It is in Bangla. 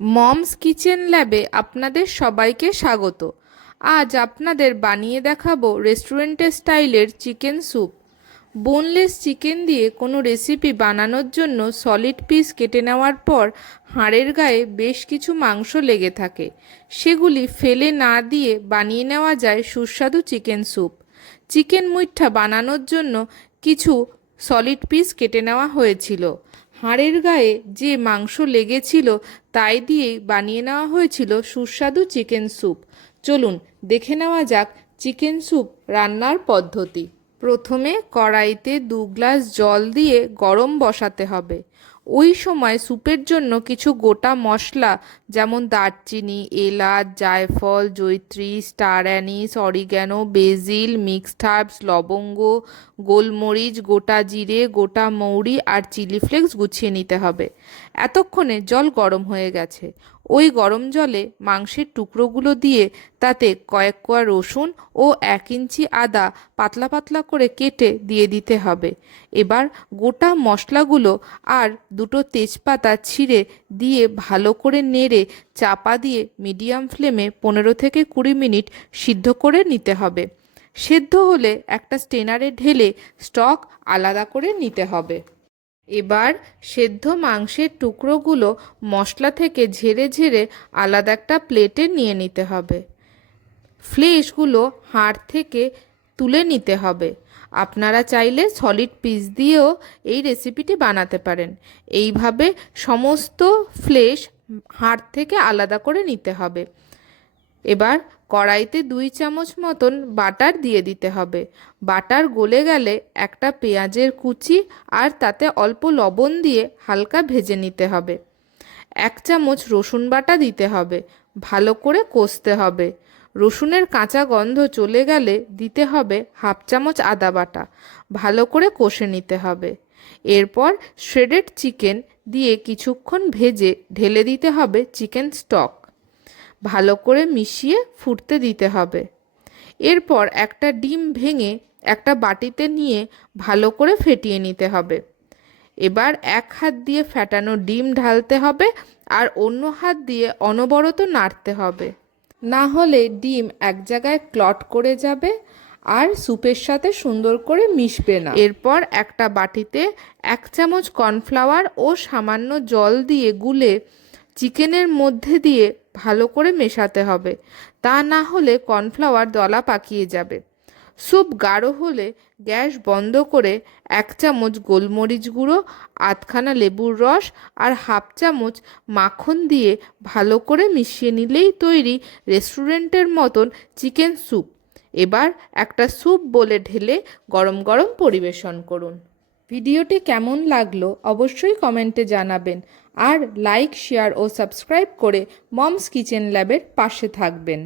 মমস কিচেন ল্যাবে আপনাদের সবাইকে স্বাগত। আজ আপনাদের বানিয়ে দেখাবো রেস্টুরেন্টের স্টাইলের চিকেন স্যুপ। বোনলেস চিকেন দিয়ে কোনো রেসিপি বানানোর জন্য সলিড পিস কেটে নেওয়ার পর হাড়ের গায়ে বেশ কিছু মাংস লেগে থাকে, সেগুলি ফেলে না দিয়ে বানিয়ে নেওয়া যায় সুস্বাদু চিকেন স্যুপ। চিকেন মুইঠা বানানোর জন্য কিছু সলিড পিস কেটে নেওয়া হয়েছিল। হাড়ের গায়ে যে মাংস লেগেছিল তাই দিয়েই বানিয়ে নেওয়া হয়েছিল সুস্বাদু চিকেন স্যুপ। চলুন দেখে নেওয়া যাক চিকেন স্যুপ রান্নার পদ্ধতি। প্রথমে কড়াইতে 2 গ্লাস জল দিয়ে গরম বসাতে হবে। ওই সময় স্যুপের জন্য কিছু গোটা মশলা যেমন দারচিনি, এলাচ, জায়ফল, জয়িত্রী, star anise, oregano, basil, mixed herbs, লবঙ্গ, গোলমরিচ, গোটা জিরে, গোটা মৌরি আর চিলি ফ্লেক্স গুছিয়ে নিতে হবে। এতক্ষণে জল গরম হয়ে গেছে। ওই গরম জলে মাংসের টুকরোগুলো দিয়ে তাতে কয়েক কোয়া রসুন ও 1 ইঞ্চি আদা পাতলা পাতলা করে কেটে দিয়ে দিতে হবে। এবার গোটা মশলাগুলো আর 2টো তেজপাতা ছিঁড়ে দিয়ে ভালো করে নেড়ে চাপা দিয়ে মিডিয়াম ফ্লেমে 15 থেকে 20 মিনিট সিদ্ধ করে নিতে হবে। সেদ্ধ হলে একটা স্টেনারে ঢেলে স্টক আলাদা করে নিতে হবে। এবার সেদ্ধ মাংসের টুকরোগুলো মশলা থেকে ঝেড়ে ঝেড়ে আলাদা একটা প্লেটে নিয়ে নিতে হবে। ফ্লেশগুলো হাড় থেকে তুলে নিতে হবে। আপনারা চাইলে সলিড পিস দিয়েও এই রেসিপিটি বানাতে পারেন। এইভাবে সমস্ত ফ্লেশ হাড় থেকে আলাদা করে নিতে হবে। এবার কড়াইতে 2 চামচ মতন বাটার দিয়ে দিতে হবে। বাটার গলে গেলে একটা পেঁয়াজের কুচি আর তাতে অল্প লবণ দিয়ে হালকা ভেজে নিতে হবে। 1 চামচ রসুন বাটা দিতে হবে। ভালো করে কষতে হবে। রসুনের কাঁচা গন্ধ চলে গেলে দিতে হবে 1/2 চামচ আদা বাটা। ভালো করে কষে নিতে হবে। এরপর শ্রেডেড চিকেন দিয়ে কিছুক্ষণ ভেজে ঢেলে দিতে হবে চিকেন স্টক। ভালো করে মিশিয়ে ফুটতে দিতে হবে। এরপর একটা ডিম ভেঙে একটা বাটিতে নিয়ে ভালো করে ফেটিয়ে নিতে হবে। এবার 1 হাত দিয়ে ফেটানো ডিম ঢালতে হবে আর অন্য হাত দিয়ে অনবরত নাড়তে হবে, না হলে ডিম এক জায়গায় ক্লট করে যাবে আর স্যুপের সাথে সুন্দর করে মিশবে না। এরপর একটা বাটিতে 1 চামচ কর্নফ্লাওয়ার ও সামান্য জল দিয়ে গুলে চিকেনের মধ্যে দিয়ে ভালো করে মেশাতে হবে, তা না হলে কর্নফ্লাওয়ার দলা পাকিয়ে যাবে। স্যুপ গাঢ় হলে গ্যাস বন্ধ করে 1 চামচ গোলমরিচ গুঁড়ো, আধখানা লেবুর রস আর 1/2 চামচ মাখন দিয়ে ভালো করে মিশিয়ে নিলেই তৈরি রেস্টুরেন্টের মতন চিকেন স্যুপ। এবার একটা স্যুপ বলে ঢেলে গরম গরম পরিবেশন করুন। ভিডিওটি কেমন লাগলো অবশ্যই কমেন্টে জানাবেন আর লাইক, শেয়ার ও সাবস্ক্রাইব করে মমস কিচেন ল্যাবের পাশে থাকবেন।